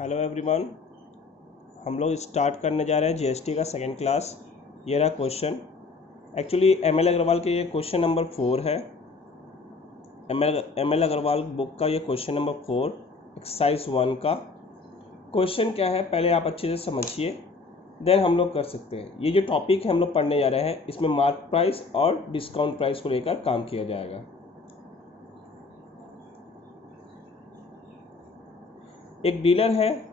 Hello everyone. हम लोग start करने जा रहे हैं जीएसटी का सेकंड क्लास। ये रहा क्वेश्चन। एक्चुअली एमएल अग्रवाल के ये क्वेश्चन नंबर 4 है। एमएल अग्रवाल बुक का ये क्वेश्चन नंबर 4 एक्सरसाइज 1 का क्वेश्चन क्या है पहले आप अच्छे से समझिए, देन हम लोग कर सकते हैं। ये जो टॉपिक है हम लोग पढ़ने जा रहे हैं, इसमें मार्क प्राइस और डिस्काउंट प्राइस को लेकर काम किया जाएगा। एक डीलर है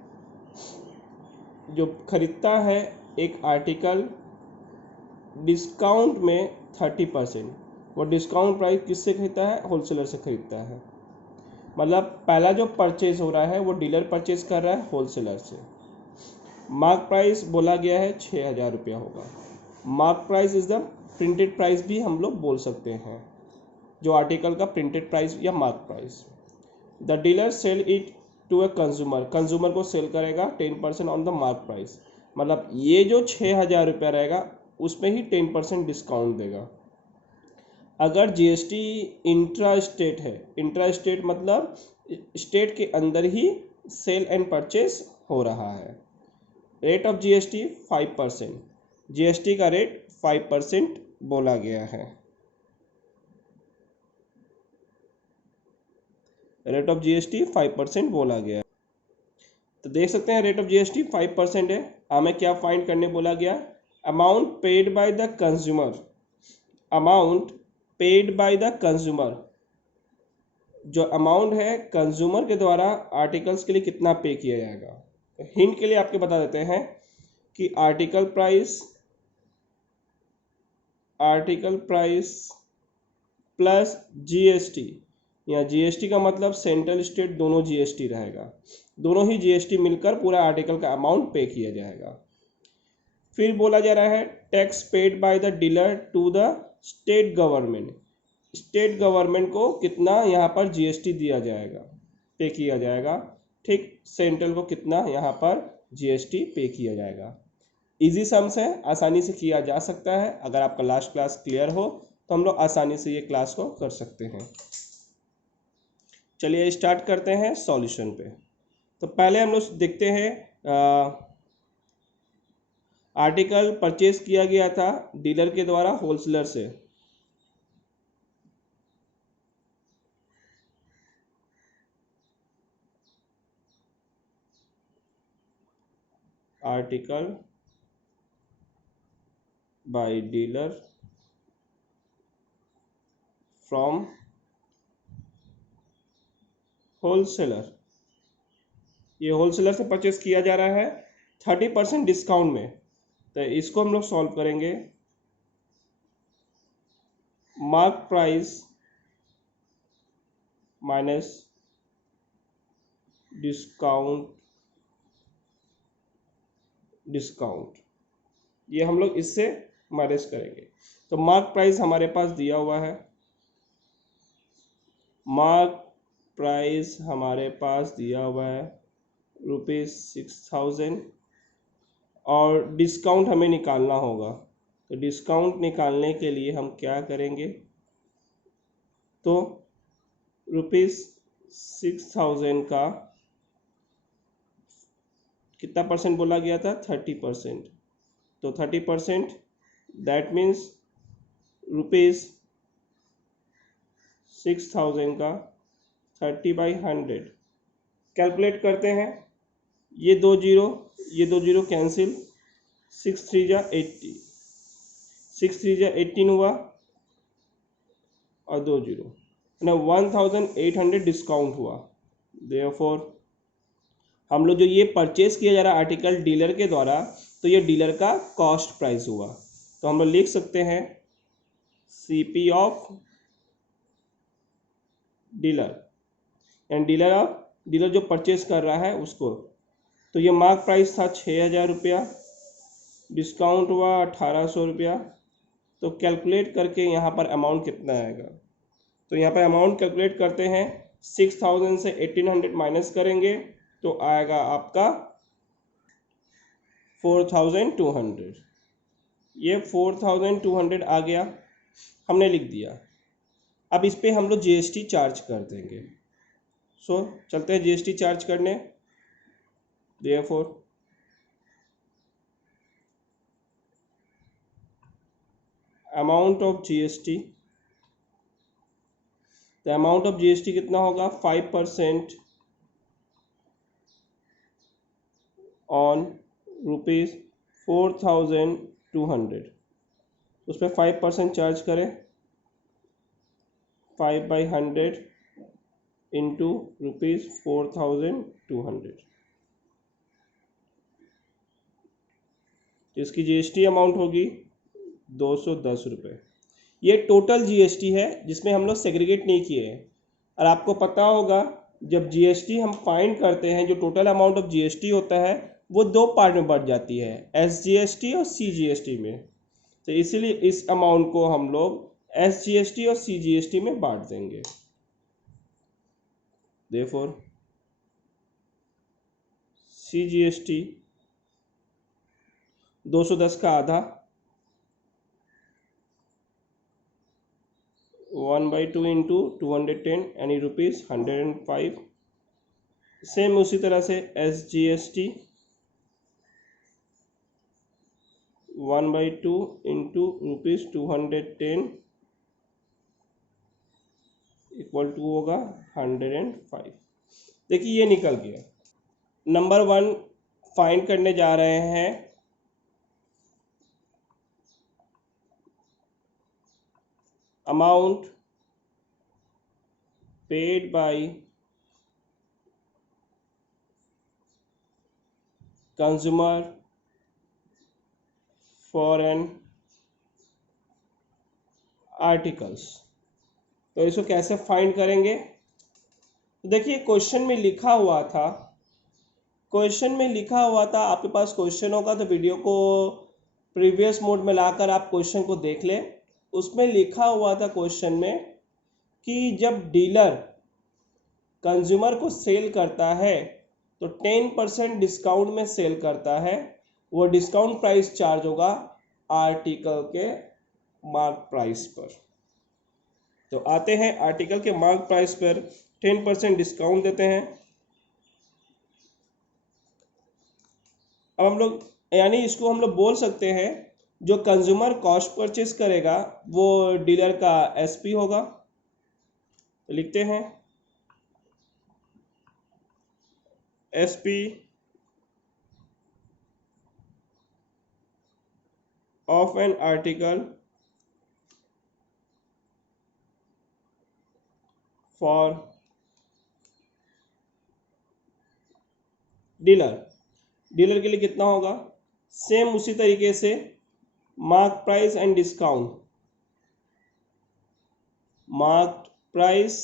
जो खरीदता है एक आर्टिकल डिस्काउंट में 30%। वो डिस्काउंट प्राइस किससे खरीदता है? होलसेलर से खरीदता है। मतलब पहला जो परचेज हो रहा है वो डीलर परचेज कर रहा है होलसेलर से। मार्क प्राइस बोला गया है 6,000 रुपया होगा। Mark price is the printed price भी हम लोग बोल सकते हैं, जो आर्टिकल का प्रिंटेड प्राइस या mark price. The dealer sell it to a consumer, consumer को सेल करेगा 10% ऑन द मार्क प्राइस। मतलब ये जो 6,000 रुपया रहेगा उसमें ही 10% डिस्काउंट देगा। अगर जीएसटी इंट्रा स्टेट है, इंट्रा स्टेट मतलब स्टेट के अंदर ही सेल एंड परचेज हो रहा है। रेट ऑफ जीएसटी 5%, जीएसटी का रेट 5% बोला गया है। रेट ऑफ जीएसटी 5% बोला गया है। तो देख सकते हैं रेट ऑफ जीएसटी 5% है। हमें क्या फाइंड करने बोला गया? Amount paid by the consumer, amount paid by the consumer, जो अमाउंट है कंज्यूमर के द्वारा आर्टिकल्स के लिए कितना पे किया जाएगा। हिंट के लिए आपके बता देते हैं कि आर्टिकल प्राइस प्लस जीएसटी, या जीएसटी का मतलब सेंट्रल स्टेट दोनों जीएसटी रहेगा, दोनों ही जीएसटी मिलकर पूरा आर्टिकल का अमाउंट पे किया जाएगा। फिर बोला जा रहा है tax paid by the dealer to the state government, state government को कितना यहाँ पर जीएसटी दिया जाएगा, पे किया जाएगा। ठीक, सेंट्रल को कितना यहाँ पर जीएसटी पे किया जाएगा। इजी सम्स है, आसानी से किया जा सकता है। अगर आपका लास्ट क्लास क्लियर हो तो हम लोग आसानी से ये क्लास को कर सकते हैं। चलिए स्टार्ट करते हैं सॉल्यूशन पे। तो पहले हम लोग देखते हैं आर्टिकल परचेज किया गया था डीलर के द्वारा होलसेलर से। Article by dealer from wholesaler, ये होलसेलर से परचेज किया जा रहा है 30% डिस्काउंट में। तो इसको हम लोग सॉल्व करेंगे। मार्क प्राइस माइनस डिस्काउंट, ये हम लोग इससे माइनस करेंगे। तो मार्क प्राइस हमारे पास दिया हुआ है, मार्क प्राइस हमारे पास दिया हुआ है ₹6,000, और डिस्काउंट हमें निकालना होगा। तो डिस्काउंट निकालने के लिए हम क्या करेंगे? तो ₹6,000 का कितना परसेंट बोला गया था? 30%। तो 30% दैट मीन्स ₹6,000 का 30/100 कैलकुलेट करते हैं। ये दो जीरो कैंसिल, 6×3=18 हुआ और 2 जीरो ना 1,800 डिस्काउंट हुआ। देयरफॉर हम लोग जो ये परचेज किया जा रहा है आर्टिकल डीलर के द्वारा, तो ये डीलर का कॉस्ट प्राइस हुआ। तो हम लोग लिख सकते हैं CP of dealer, and dealer जो परचेज कर रहा है उसको। तो ये मार्क प्राइस था 6,000 रुपया, डिस्काउंट हुआ 1,800 रुपया। तो कैलकुलेट करके यहाँ पर अमाउंट कितना आएगा? तो यहाँ पर अमाउंट कैलकुलेट करते हैं, 6,000 से 1,800 माइनस करेंगे तो आएगा आपका 4,200। ये 4,200 आ गया, हमने लिख दिया। अब इस पर हम लोग जीएसटी चार्ज कर देंगे। सो चलते हैं जीएसटी चार्ज करने। therefore amount of GST, the amount of GST कितना होगा 5% on ₹4,200, उस पर 5% चार्ज करें, 5/100 इंटू ₹4,200, तो इसकी जीएसटी अमाउंट होगी 210 रुपये। ये टोटल जीएसटी है जिसमें हम लोग सेग्रीगेट नहीं किए हैं। और आपको पता होगा जब जीएसटी हम फाइंड करते हैं, जो टोटल अमाउंट ऑफ जीएसटी होता है वो दो पार्ट में बढ़ जाती है, एसजीएसटी और सीजीएसटी में। तो इसीलिए इस अमाउंट को हम लोग एसजीएसटी और सीजीएसटी में बांट देंगे। देयरफॉर सीजीएसटी 210 का आधा 1/2 इंटू 210 यानी ₹105। सेम उसी तरह से एसजीएसटी 1/2 इंटू ₹210 इक्वल टू होगा 105। देखिए ये निकल गया। नंबर 1 फाइंड करने जा रहे हैं amount paid by consumer for an articles. तो इसको कैसे फाइंड करेंगे? तो देखिए क्वेश्चन में लिखा हुआ था, आपके पास क्वेश्चन होगा तो वीडियो को प्रीवियस मोड में लाकर आप क्वेश्चन को देख लें। उसमें लिखा हुआ था क्वेश्चन में कि जब डीलर कंज्यूमर को सेल करता है तो 10% डिस्काउंट में सेल करता है, वो डिस्काउंट प्राइस चार्ज होगा आर्टिकल के मार्क प्राइस पर। तो आते हैं आर्टिकल के मार्क प्राइस पर 10% डिस्काउंट देते हैं। अब हम लोग यानी इसको हम लोग बोल सकते हैं जो कंज्यूमर कॉस्ट परचेज करेगा वो डीलर का एसपी होगा। तो लिखते हैं SP of an article for dealer के लिए कितना होगा? सेम उसी तरीके से mark price and discount, mark price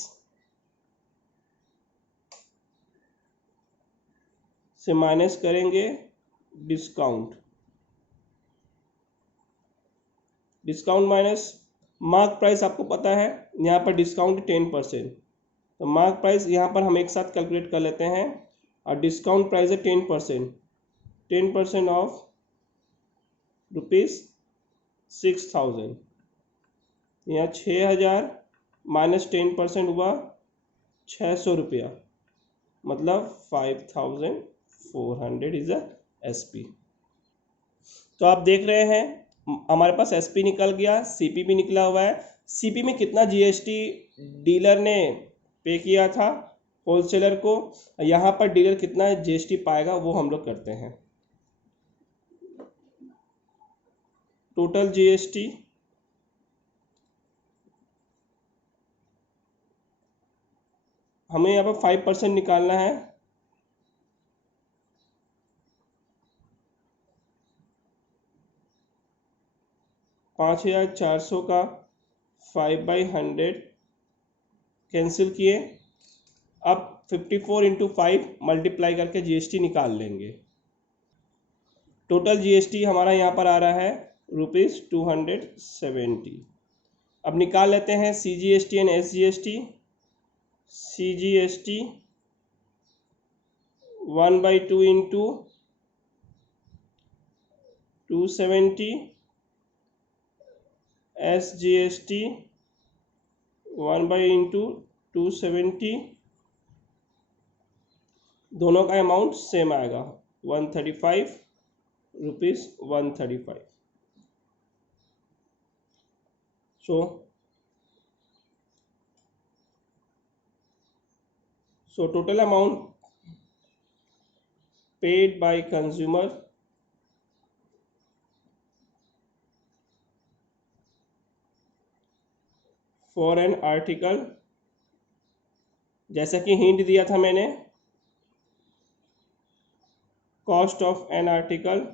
से माइनस करेंगे डिस्काउंट माइनस मार्क प्राइस। आपको पता है यहाँ पर डिस्काउंट 10%, तो मार्क प्राइस यहाँ पर हम एक साथ कैलकुलेट कर लेते हैं और डिस्काउंट प्राइस है 10% ऑफ ₹6,000। यहाँ 6,000 माइनस 10% हुआ 600 रुपया, मतलब 5,400 इज एसपी। तो आप देख रहे हैं हमारे पास एसपी निकल गया, सीपी भी निकला हुआ है। सीपी में कितना जीएसटी डीलर ने पे किया था होलसेलर को, यहाँ पर डीलर कितना जीएसटी पाएगा वो हम लोग करते हैं। टोटल जीएसटी हमें यहाँ पर 5% निकालना है। $5,400 का 5/100 कैंसिल किए। अब 54 इंटू 5 मल्टीप्लाई करके जीएसटी निकाल लेंगे। टोटल जीएसटी हमारा यहाँ पर आ रहा है ₹270। अब निकाल लेते हैं CGST and SGST. CGST 1/2 into 270, SGST 1/2 into 270, दोनों का अमाउंट सेम आएगा 135 rupees 135. So total amount paid by consumer for an article, जैसा कि हिंट दिया था मैंने, कॉस्ट ऑफ एन आर्टिकल,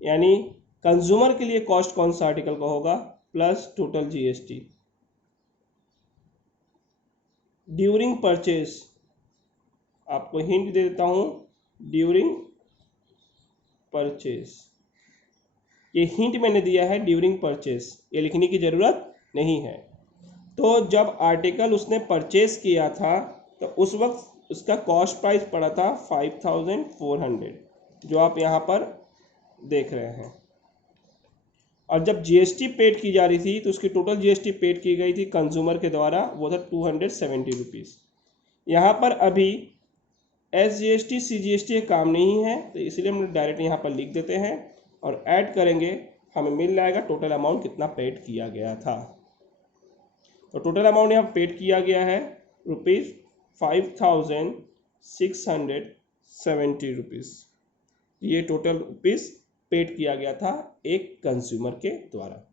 यानी कंज्यूमर के लिए कॉस्ट कौन सा आर्टिकल का होगा, plus total GST. During purchase, आपको हिंट दे देता हूं, ड्यूरिंग परचेज, ये हिंट मैंने दिया है ड्यूरिंग परचेज, ये लिखने की ज़रूरत नहीं है। तो जब आर्टिकल उसने परचेज किया था तो उस वक्त उसका कॉस्ट प्राइस पड़ा था 5400, जो आप यहाँ पर देख रहे हैं। और जब जीएसटी पेड की जा रही थी तो उसकी टोटल जीएसटी पेड की गई थी कंज्यूमर के द्वारा, वो था 270 रुपीज़। यहाँ पर अभी एसजीएसटी सीजीएसटी काम नहीं है, तो इसलिए हम डायरेक्ट यहाँ पर लिख देते हैं और ऐड करेंगे, हमें मिल जाएगा टोटल अमाउंट कितना पेड किया गया था। तो टोटल अमाउंट यहाँ पेड किया गया है ₹5670 रुपीज़। ये टोटल रुपीज़ पेड किया गया था एक कंज्यूमर के द्वारा।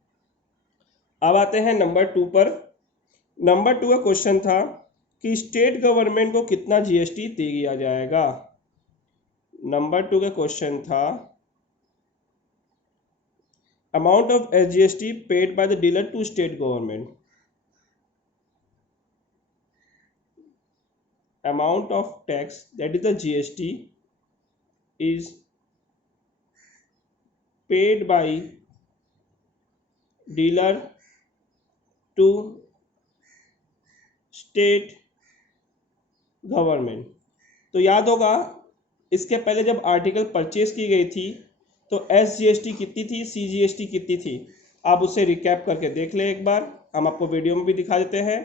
अब आते हैं नंबर 2 पर। नंबर 2 का क्वेश्चन था कि स्टेट गवर्नमेंट को कितना जीएसटी दिया जाएगा। नंबर 2 का क्वेश्चन था amount of SGST paid by the dealer to state government. Amount of tax, that is the GST, is paid by dealer to state government। तो याद होगा इसके पहले जब आर्टिकल परचेज की गई थी तो एसजीएसटी कितनी थी, सीजीएसटी कितनी थी, आप उसे रिकैप करके देख लें एक बार, हम आपको वीडियो में भी दिखा देते हैं।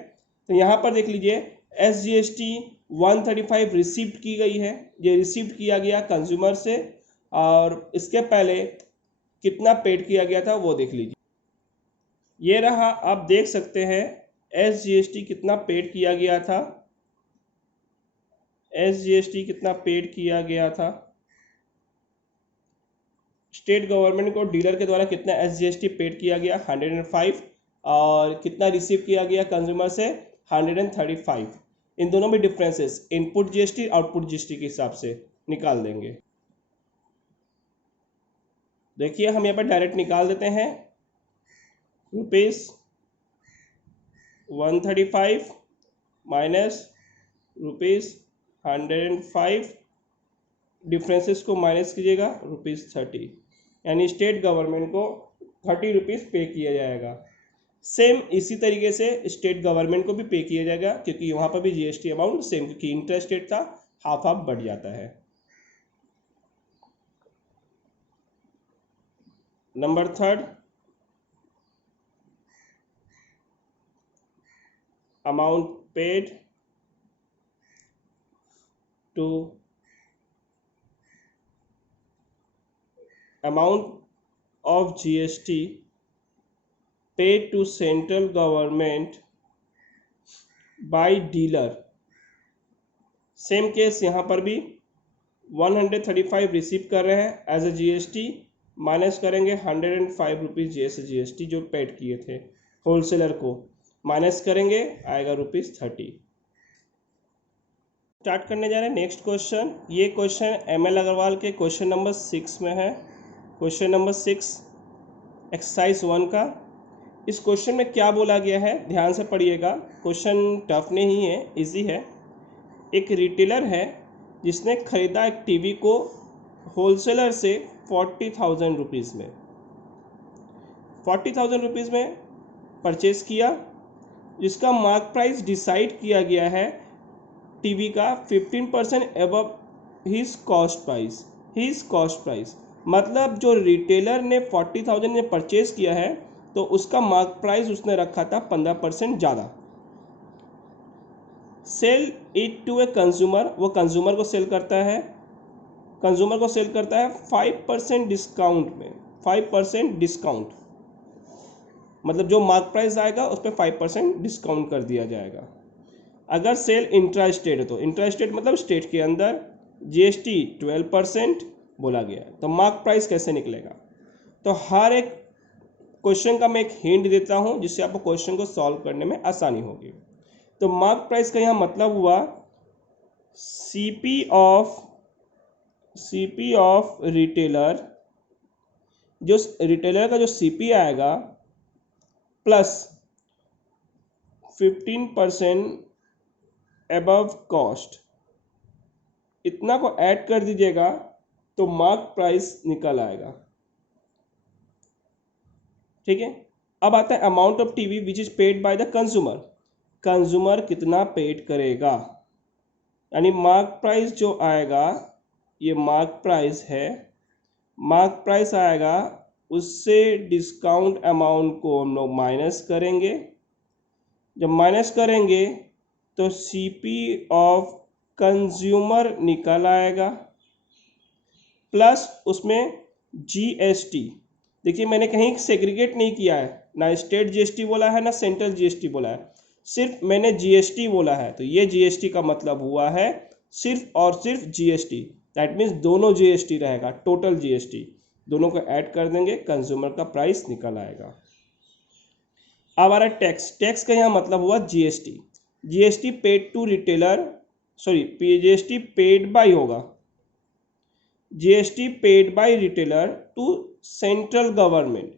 तो यहाँ पर देख लीजिए एसजीएसटी 135 रिसीव्ड की गई है, ये रिसीव्ड किया गया कंज्यूमर से, और इसके पहले कितना पेड किया गया था वो देख लीजिए। ये रहा, आप देख सकते हैं एसजीएसटी कितना पेड किया गया था, एसजीएसटी कितना पेड किया गया था, स्टेट गवर्नमेंट को डीलर के द्वारा कितना एसजीएसटी पेड किया गया 105, और कितना रिसीव किया गया कंज्यूमर से 135। इन दोनों में differences input GST output GST के हिसाब से निकाल देंगे। देखिए हम यहाँ पर डायरेक्ट निकाल देते हैं, ₹135 माइनस ₹105, डिफरेंसेस को माइनस कीजिएगा ₹30, यानी स्टेट गवर्नमेंट को 30 रुपीज़ पे किया जाएगा। सेम इसी तरीके से स्टेट गवर्नमेंट को भी पे किया जाएगा, क्योंकि वहाँ पर भी जीएसटी अमाउंट सेम, क्योंकि इंटर स्टेट था, हाफ हाफ बढ़ जाता है। Number 3, amount paid to amount of GST paid to central government by dealer। Same case यहाँ पर भी 135 रिसीव कर रहे हैं एज ए जीएसटी, माइनस करेंगे 105 रुपीज़ जैसे जीएसटी जो पेड किए थे होलसेलर को, माइनस करेंगे आएगा ₹30। स्टार्ट करने जा रहे हैं नेक्स्ट क्वेश्चन। ये क्वेश्चन एमएल अग्रवाल के क्वेश्चन नंबर 6 में है। क्वेश्चन नंबर 6 एक्सरसाइज 1 का। इस क्वेश्चन में क्या बोला गया है ध्यान से पढ़िएगा, क्वेश्चन टफ नहीं है, इजी है। एक रिटेलर है जिसने खरीदा एक टीवी को होलसेलर से 40,000 रुपीज़ में, 40,000 रुपीज़ में परचेज़ किया, जिसका मार्क प्राइस डिसाइड किया गया है टीवी का 15% एबव हिज कॉस्ट प्राइस। मतलब जो रिटेलर ने 40,000 में परचेज़ किया है तो उसका मार्क प्राइस उसने रखा था 15% ज़्यादा। Sell it to a consumer, वो कंज्यूमर को सेल करता है कंज्यूमर को सेल करता है 5% डिस्काउंट में। 5% डिस्काउंट मतलब जो मार्क प्राइस आएगा उस पर 5% डिस्काउंट कर दिया जाएगा। अगर सेल इंट्रा स्टेट है तो इंट्रा स्टेट मतलब स्टेट के अंदर जीएसटी 12% बोला गया है, तो मार्क प्राइस कैसे निकलेगा। तो हर एक क्वेश्चन का मैं एक हिंट देता हूं जिससे आपको क्वेश्चन को सॉल्व करने में आसानी होगी। तो मार्क प्राइस का यहाँ मतलब हुआ सीपी ऑफ रिटेलर, जो रिटेलर का जो सीपी आएगा प्लस 15% अबव कॉस्ट, इतना को ऐड कर दीजिएगा तो मार्क प्राइस निकल आएगा। ठीक है, अब आता है amount of TV which is paid by the consumer. Consumer कितना पेड करेगा, यानी मार्क प्राइस जो आएगा ये मार्क प्राइस है, मार्क प्राइस आएगा उससे डिस्काउंट अमाउंट को हम लोग माइनस करेंगे। जब माइनस करेंगे तो सीपी ऑफ कंज्यूमर निकल आएगा प्लस उसमें जीएसटी। देखिए मैंने कहीं सेग्रीगेट नहीं किया है, ना स्टेट जीएसटी बोला है ना सेंट्रल जीएसटी बोला है, सिर्फ मैंने जीएसटी बोला है। तो ये जीएसटी का मतलब हुआ है सिर्फ और सिर्फ जीएसटी, दैट मीन्स दोनों जीएसटी रहेगा, टोटल जीएसटी दोनों को ऐड कर देंगे, कंज्यूमर का प्राइस निकल आएगा। अब आ रहा है टैक्स। टैक्स का यहाँ मतलब हुआ GST. GST paid to retailer, sorry GST paid by होगा, GST paid by retailer to central government.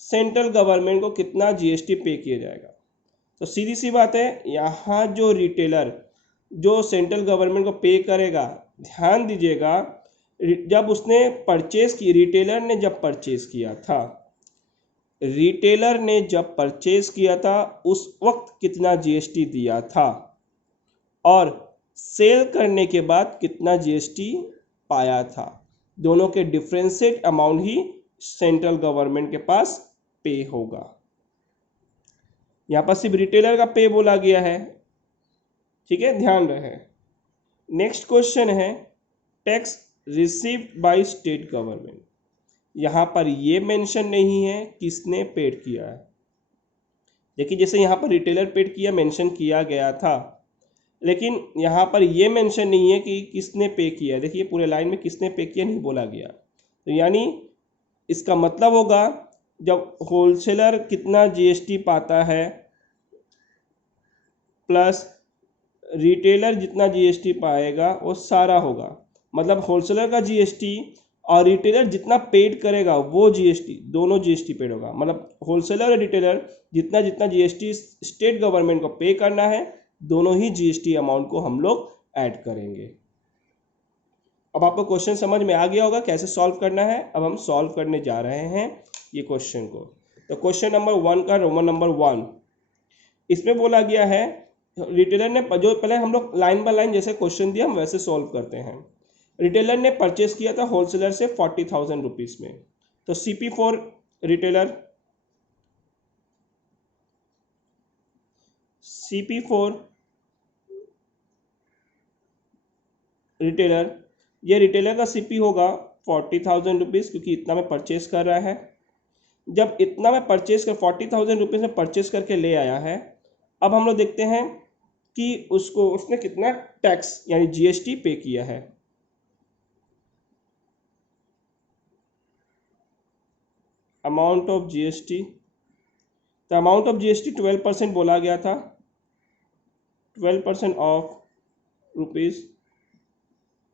Central government को कितना जीएसटी पे किया जाएगा। तो सीधी सी बात है, यहाँ जो रिटेलर जो सेंट्रल गवर्नमेंट को पे करेगा, ध्यान दीजिएगा जब उसने परचेज की, रिटेलर ने जब परचेज किया था, रिटेलर ने जब परचेज किया था उस वक्त कितना जीएसटी दिया था और सेल करने के बाद कितना जीएसटी पाया था, दोनों के डिफरेंशिएट अमाउंट ही सेंट्रल गवर्नमेंट के पास पे होगा। यहाँ पर सिर्फ रिटेलर का पे बोला गया है, ठीक है, ध्यान रहे। नेक्स्ट क्वेश्चन है tax received by state government. यहाँ पर ये मेंशन नहीं है किसने पेड किया है। देखिए जैसे यहाँ पर रिटेलर पेड किया मेंशन किया गया था, लेकिन यहाँ पर ये मेंशन नहीं है कि किसने पे किया। देखिए पूरे लाइन में किसने पे किया नहीं बोला गया, तो यानी इसका मतलब होगा जब होलसेलर कितना जीएसटी पाता है प्लस रिटेलर जितना जीएसटी पाएगा वो सारा होगा, मतलब होलसेलर का जीएसटी और रिटेलर जितना पेड करेगा वो जीएसटी, दोनों जीएसटी पेड होगा। मतलब होलसेलर और रिटेलर जितना जितना जीएसटी स्टेट गवर्नमेंट को पे करना है, दोनों ही जीएसटी अमाउंट को हम लोग ऐड करेंगे। अब आपको क्वेश्चन समझ में आ गया होगा कैसे सॉल्व करना है। अब हम सॉल्व करने जा रहे हैं ये क्वेश्चन को। तो क्वेश्चन नंबर 1 का रोमन नंबर 1, इसमें बोला गया है रिटेलर ने, जो पहले हम लोग लाइन बाय लाइन जैसे क्वेश्चन दिया हम वैसे सॉल्व करते हैं। रिटेलर ने परचेस किया था होलसेलर से 40,000 रुपीज़ में, तो CP for retailer, CP for retailer, ये रिटेलर का सीपी होगा 40,000 रुपीज़, क्योंकि इतना में परचेस कर रहा है। जब इतना में परचेस कर 40,000 रुपीज़ में परचेस करके ले आया है, अब हम लोग देखते हैं कि उसने कितना टैक्स यानी जीएसटी पे किया है। अमाउंट ऑफ जीएसटी, तो अमाउंट ऑफ जीएसटी 12% बोला गया था, 12% ऑफ रुपीज़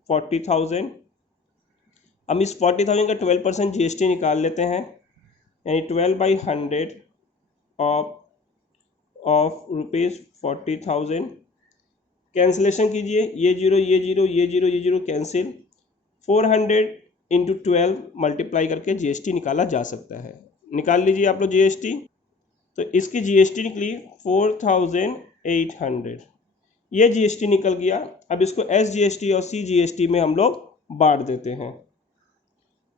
40,000। हम इस 40,000 का 12% जीएसटी निकाल लेते हैं, यानी 12/100 ऑफ रुपीज़ 40,000। कैंसिलेशन कीजिए, ये जीरो ये जीरो ये जीरो ये जीरो कैंसिल, 400 इंटू 12 मल्टीप्लाई करके जीएसटी निकाला जा सकता है। निकाल लीजिए आप लोग जीएसटी। तो इसकी जीएसटी निकली 4,800, ये जीएसटी निकल गया। अब इसको एसजीएसटी और सीजीएसटी में हम लोग बांट देते हैं।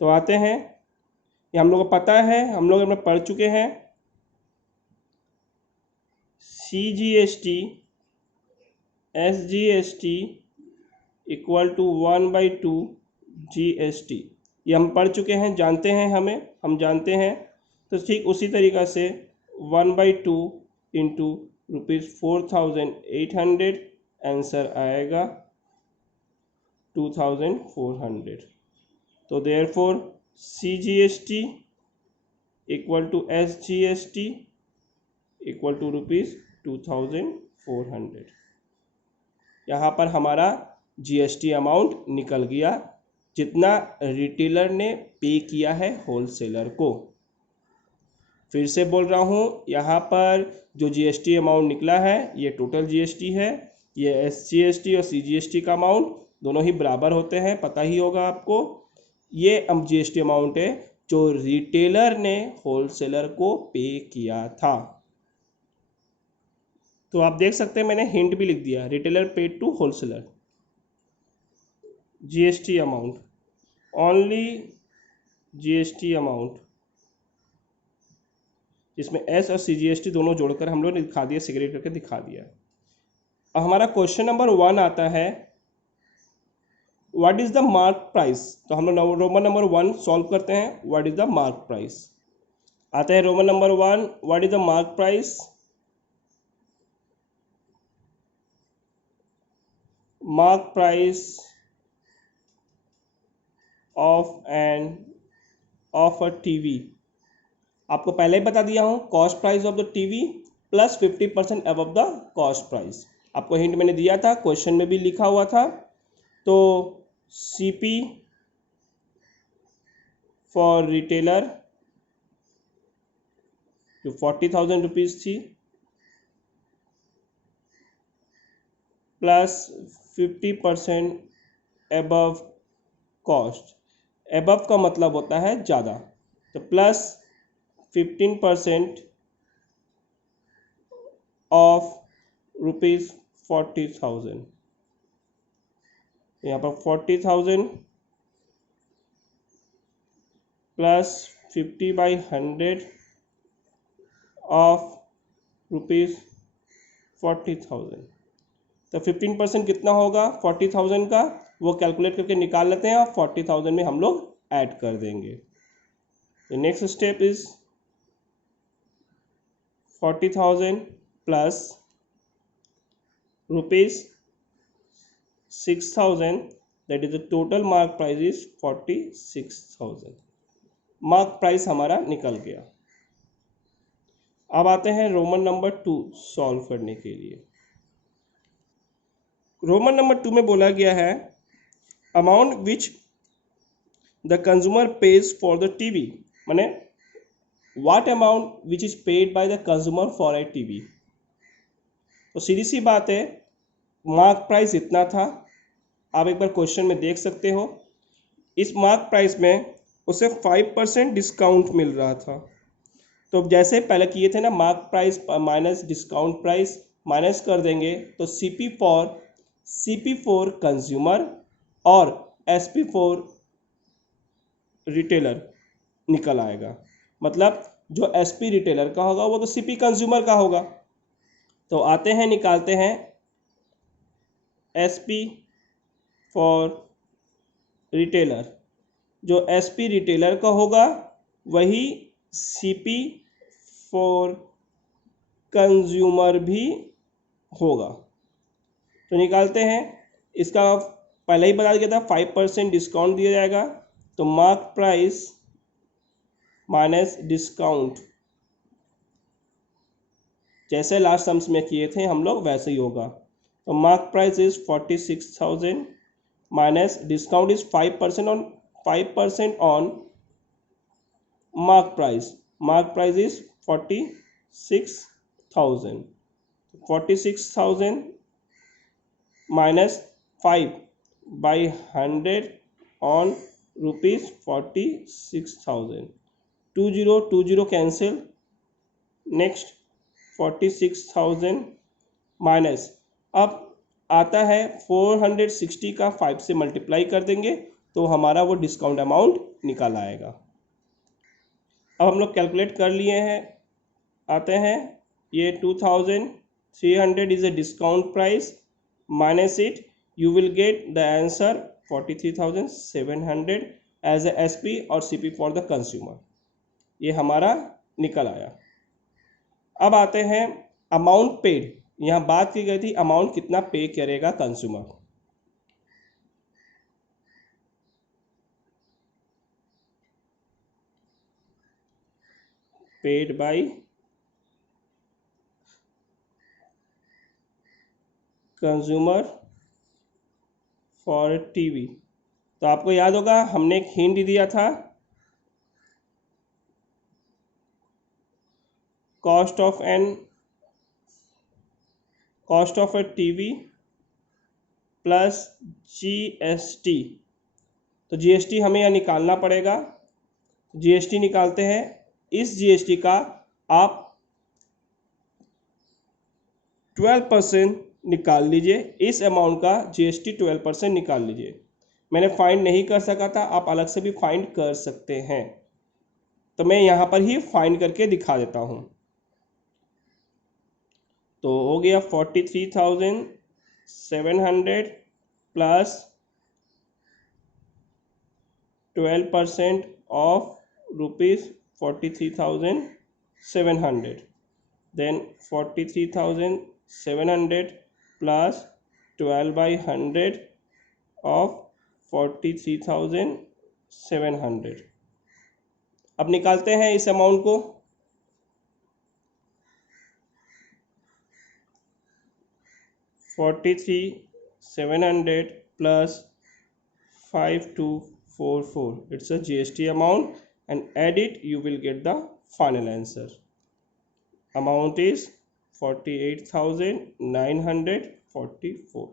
तो आते हैं, ये हम लोग को पता है, हम लोग अपने पढ़ चुके हैं, CGST SGST equal to 1/2 GST, ये हम पढ़ चुके हैं, जानते हैं, हम जानते हैं। तो ठीक उसी तरीक़ा से 1/2 इंटू ₹4,800, आंसर आएगा 2,400। तो therefore CGST equal to SGST equal to ₹2,400। यहाँ पर हमारा GST अमाउंट निकल गया जितना रिटेलर ने पे किया है होलसेलर को। फिर से बोल रहा हूँ, यहाँ पर जो GST अमाउंट निकला है ये टोटल GST है, ये SGST और CGST का अमाउंट दोनों ही बराबर होते हैं, पता ही होगा आपको। ये GST अमाउंट है जो रिटेलर ने होलसेलर को पे किया था। तो आप देख सकते हैं मैंने हिंट भी लिख दिया, retailer paid to wholesaler GST amount, only GST amount, जिसमें S और CGST दोनों जोड़कर हम लोग ने दिखा दिया, सेग्रीगेट करके दिखा दिया। अब हमारा क्वेश्चन नंबर 1 आता है, what is the mark price. तो हम लोग रोमन नंबर 1 सॉल्व करते हैं, what is the mark price. आता है Roman number 1, what is the mark price. Mark price of a TV, आपको पहले ही बता दिया हूँ, cost price of the TV plus 50% above the cost price. आपको हिंट मैंने दिया था, क्वेश्चन में भी लिखा हुआ था। तो CP फॉर रिटेलर जो 40,000 रुपीज़ थी प्लस 50% एबव कॉस्ट, एबव का मतलब होता है ज़्यादा, तो प्लस 15% ऑफ ₹40,000, यहाँ पर 40,000 प्लस 50/100 ऑफ ₹40,000। तो 15% कितना होगा 40,000 का, वो कैलकुलेट करके निकाल लेते हैं और 40,000 में हम लोग ऐड कर देंगे। The next step is 40,000 plus ₹6,000, that is the total mark price is 46,000। Mark price हमारा निकल गया। अब आते हैं रोमन नंबर 2 सॉल्व करने के लिए। रोमन नंबर 2 में बोला गया है, amount which the consumer pays for the TV, माने what amount which is paid by the consumer for a TV. तो सीधी सी बात है, मार्क प्राइस इतना था, आप एक बार क्वेश्चन में देख सकते हो। इस मार्क प्राइस में उसे 5% डिस्काउंट मिल रहा था। तो जैसे पहले किए थे ना, mark price minus discount price minus कर देंगे तो CP फॉर कंज्यूमर और SP फॉर रिटेलर निकल आएगा। मतलब जो SP रिटेलर का होगा वो तो CP कंज्यूमर का होगा। तो आते हैं, निकालते हैं SP फॉर रिटेलर, जो SP रिटेलर का होगा वही CP फॉर कंज्यूमर भी होगा। तो निकालते हैं, इसका पहले ही बता दिया था 5% डिस्काउंट दिया जाएगा, तो मार्क प्राइस माइनस डिस्काउंट, जैसे लास्ट सम्स में किए थे हम लोग वैसे ही होगा। तो mark price is 46,000 minus discount is 5% on mark price. Mark price is 46,000। 46,000 minus 5/100 on ₹46,000। 20 cancel, next 46,000 minus, अब आता है 460 का 5 से मल्टीप्लाई कर देंगे तो हमारा वो डिस्काउंट अमाउंट निकल आएगा। अब हम लोग कैलकुलेट कर लिए हैं, आते हैं, ये 2,300 is a discount price, minus it, you will get the answer 43,700 as a SP और CP फॉर द कंज्यूमर, ये हमारा निकल आया। अब आते हैं अमाउंट पेड। यहाँ बात की गई थी अमाउंट कितना पे करेगा consumer. Paid by consumer for TV। तो आपको याद होगा हमने एक हिंट दिया था, cost of A TV plus GST। तो GST हमें यहाँ निकालना पड़ेगा। GST निकालते हैं। इस GST का आप 12% निकाल लीजिए। इस अमाउंट का GST 12% निकाल लीजिए। मैंने फाइंड नहीं कर सका था, आप अलग से भी फाइंड कर सकते हैं, तो मैं यहाँ पर ही फाइंड करके दिखा देता हूँ। तो हो गया 43,700 plus 12% of ₹43,700, then 43,700 plus 12/100 of 43,700। अब निकालते हैं इस अमाउंट को। 43,700 plus 5244, it's a GST amount, and add it, you will get the final answer. Amount is 48,944.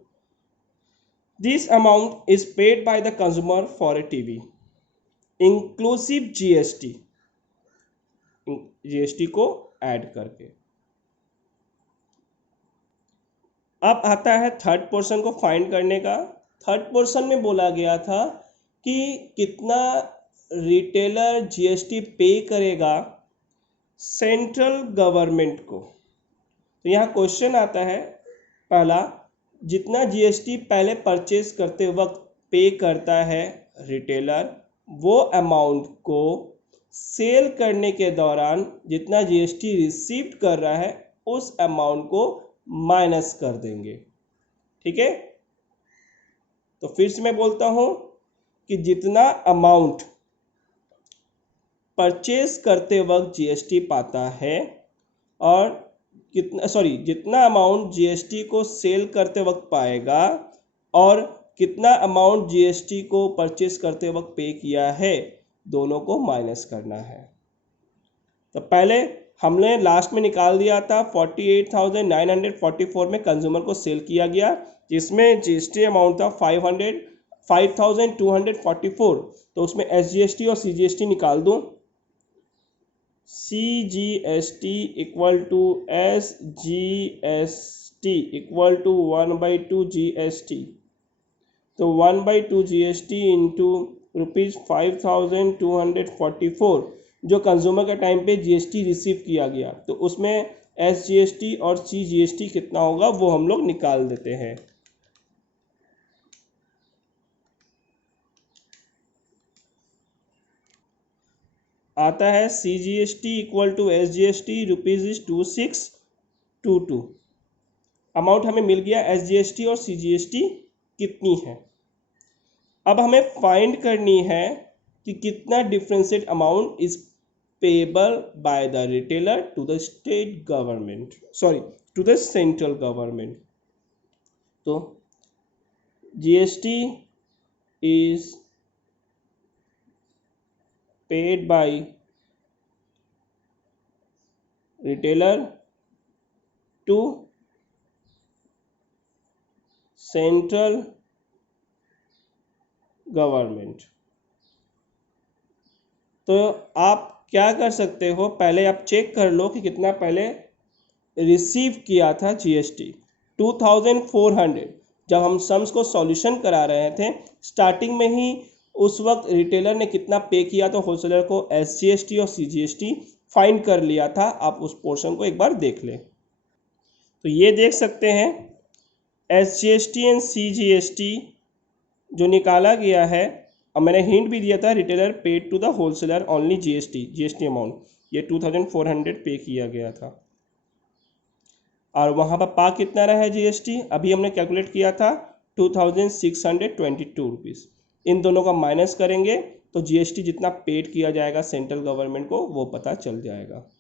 This amount is paid by the consumer for a TV inclusive GST, GST को add करके। अब आता है third portion को find करने का। Third portion में बोला गया था कि कितना रिटेलर GST पे करेगा सेंट्रल गवर्नमेंट को। तो यहाँ क्वेश्चन आता है पहला, जितना GST पहले परचेज करते वक्त पे करता है रिटेलर, वो अमाउंट को सेल करने के दौरान जितना GST रिसीव कर रहा है उस अमाउंट को माइनस कर देंगे। ठीक है, तो फिर से मैं बोलता हूं कि जितना अमाउंट परचेज करते वक्त GST पाता है और जितना अमाउंट GST को सेल करते वक्त पाएगा और कितना अमाउंट GST को परचेज करते वक्त पे किया है, दोनों को माइनस करना है। तो पहले हमने लास्ट में निकाल दिया था 48,944 में कंज्यूमर को सेल किया गया, जिसमें GST अमाउंट था 5,244। तो उसमें SGST और CGST निकाल दूं। CGST equal to SGST equal to 1/2 GST। तो 1/2 GST इंटू ₹5,244 जो कंज्यूमर के टाइम पे GST रिसीव किया गया, तो उसमें SGST और CGST कितना होगा वो हम लोग निकाल देते हैं। आता है CGST इक्वल टू SGST ₹2622। अमाउंट हमें मिल गया। SGST और CGST कितनी है, अब हमें फाइंड करनी है कि कितना differentiate amount is payable by the retailer to the state government, to the central government. तो GST is paid by retailer to central government. तो आप क्या कर सकते हो, पहले आप चेक कर लो कि कितना पहले रिसीव किया था GST। 2400 जब हम सम्स को सॉल्यूशन करा रहे थे स्टार्टिंग में ही, उस वक्त रिटेलर ने कितना पे किया तो होलसेलर को SGST और CGST फाइंड कर लिया था। आप उस पोर्शन को एक बार देख लें। तो ये देख सकते हैं SGST एंड CGST जो निकाला गया है, और मैंने हिंट भी दिया था, retailer paid to the wholesaler only GST amount, ये 2400 पे किया गया था। और वहाँ पर पा कितना रहा है जीएसटी, अभी हमने कैलकुलेट किया था 2622 रुपीज़। इन दोनों का माइनस करेंगे तो जीएसटी जितना पेड किया जाएगा सेंट्रल गवर्नमेंट को वो पता चल जाएगा।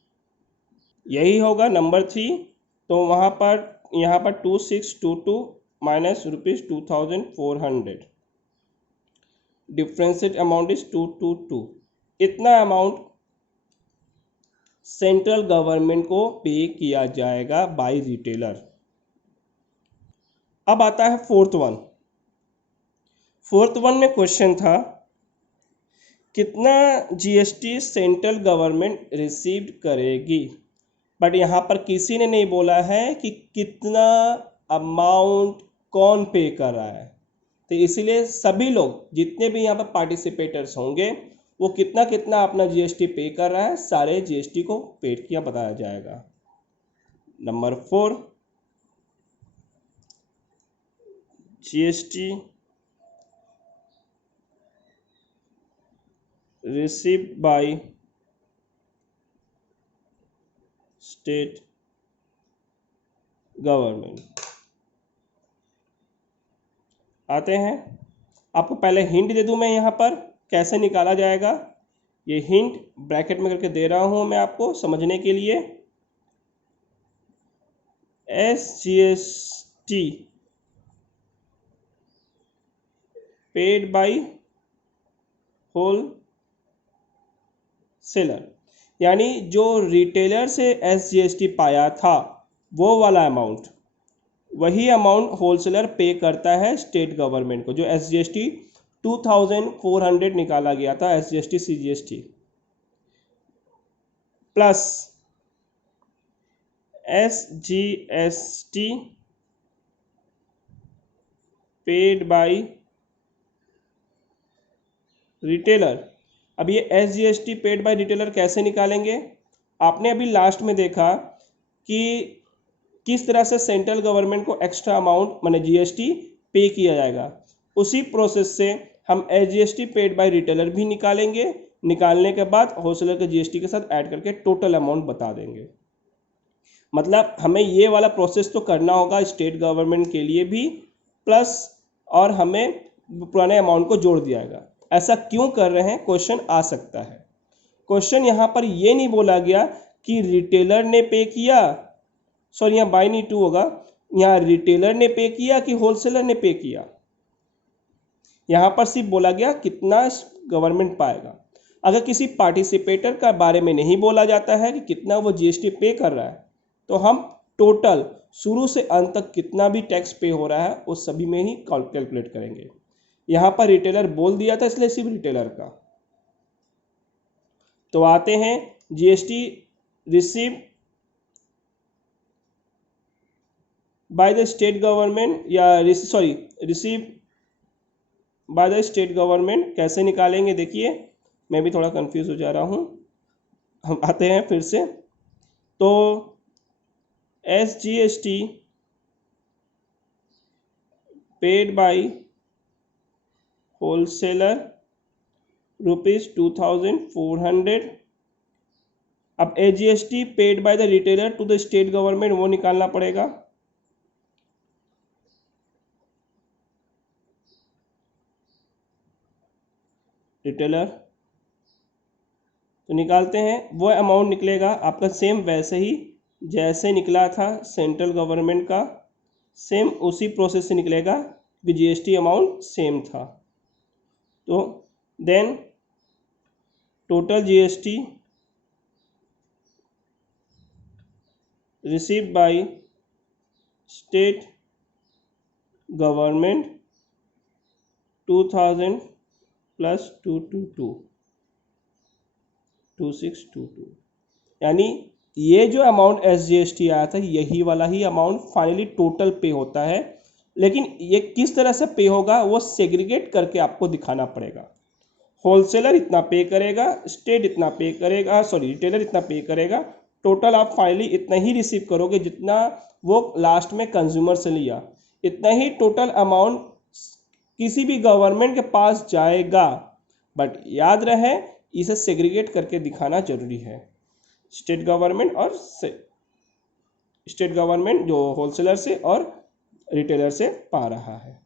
यही होगा नंबर 3। तो वहाँ पर यहाँ पर 2622 माइनस ₹2400, डिफरेंशिएट अमाउंट इज 222। इतना अमाउंट सेंट्रल गवर्नमेंट को पे किया जाएगा बाय रिटेलर। अब आता है फोर्थ वन में क्वेश्चन था कितना जीएसटी सेंट्रल गवर्नमेंट रिसीव करेगी, बट यहाँ पर किसी ने नहीं बोला है कि कितना अमाउंट कौन पे कर रहा है। तो इसीलिए सभी लोग जितने भी यहाँ पर पार्टिसिपेटर्स होंगे वो कितना कितना अपना जीएसटी पे कर रहा है, सारे जीएसटी को पेड किया बताया जाएगा। Number 4, GST received by state government. आते हैं, आपको पहले हिंट दे दूं मैं यहाँ पर कैसे निकाला जाएगा। ये हिंट ब्रैकेट में करके दे रहा हूँ मैं आपको समझने के लिए। SGST paid by wholesaler, यानी जो रिटेलर से SGST पाया था वो वाला अमाउंट, वही अमाउंट होलसेलर पे करता है स्टेट गवर्नमेंट को। जो SGST 2400 निकाला गया था, SGST CGST plus SGST paid by retailer. अब ये SGST पेड बाय रिटेलर कैसे निकालेंगे, आपने अभी लास्ट में देखा कि किस तरह से सेंट्रल गवर्नमेंट को एक्स्ट्रा अमाउंट माने जीएसटी पे किया जाएगा। उसी प्रोसेस से हम SGST पेड बाय रिटेलर भी निकालेंगे, निकालने के बाद होलसेलर के जीएसटी के साथ ऐड करके टोटल अमाउंट बता देंगे। मतलब हमें ये वाला प्रोसेस तो करना होगा स्टेट गवर्नमेंट के लिए भी, प्लस और हमें पुराने अमाउंट को जोड़ दिया जाएगा। ऐसा क्यों कर रहे हैं, क्वेश्चन आ सकता है। क्वेश्चन यहाँ पर ये नहीं बोला गया कि रिटेलर ने पे किया, सॉरी यहाँ बाय नहीं टू होगा, यहाँ रिटेलर ने पे किया कि होलसेलर ने पे किया। यहाँ पर सिर्फ बोला गया कितना गवर्नमेंट पाएगा। अगर किसी पार्टिसिपेटर का बारे में नहीं बोला जाता है कि कितना वो जीएसटी पे कर रहा है, तो हम टोटल शुरू से अंत तक कितना भी टैक्स पे हो रहा है उस सभी में ही कैलकुलेट करेंगे। यहाँ पर रिटेलर बोल दिया था इसलिए सिर्फ रिटेलर का। तो आते हैं GST receive by the state government या receive by the state government कैसे निकालेंगे। देखिए मैं भी थोड़ा कंफ्यूज हो जा रहा हूँ, हम आते हैं फिर से। तो SGST पेड बाय होलसेलर ₹2400। अब SGST paid by the retailer to the state government वो निकालना पड़ेगा। रिटेलर तो निकालते हैं, वो अमाउंट निकलेगा आपका सेम वैसे ही जैसे निकला था सेंट्रल गवर्नमेंट का, सेम उसी प्रोसेस से निकलेगा कि जीएसटी अमाउंट सेम था। तो then total GST received by state government 2000 plus 2622, यानी ये जो अमाउंट SGST आया था यही वाला ही अमाउंट फाइनली टोटल पे होता है। लेकिन ये किस तरह से पे होगा वो सेग्रीगेट करके आपको दिखाना पड़ेगा। होलसेलर इतना पे करेगा, स्टेट इतना पे करेगा, सॉरी रिटेलर इतना पे करेगा, टोटल आप फाइनली इतना ही रिसीव करोगे जितना वो लास्ट में कंज्यूमर से लिया, इतना ही टोटल अमाउंट किसी भी गवर्नमेंट के पास जाएगा, बट याद रहे इसे सेग्रीगेट करके दिखाना जरूरी है। स्टेट गवर्नमेंट जो होलसेलर से और रिटेलर से पा रहा है।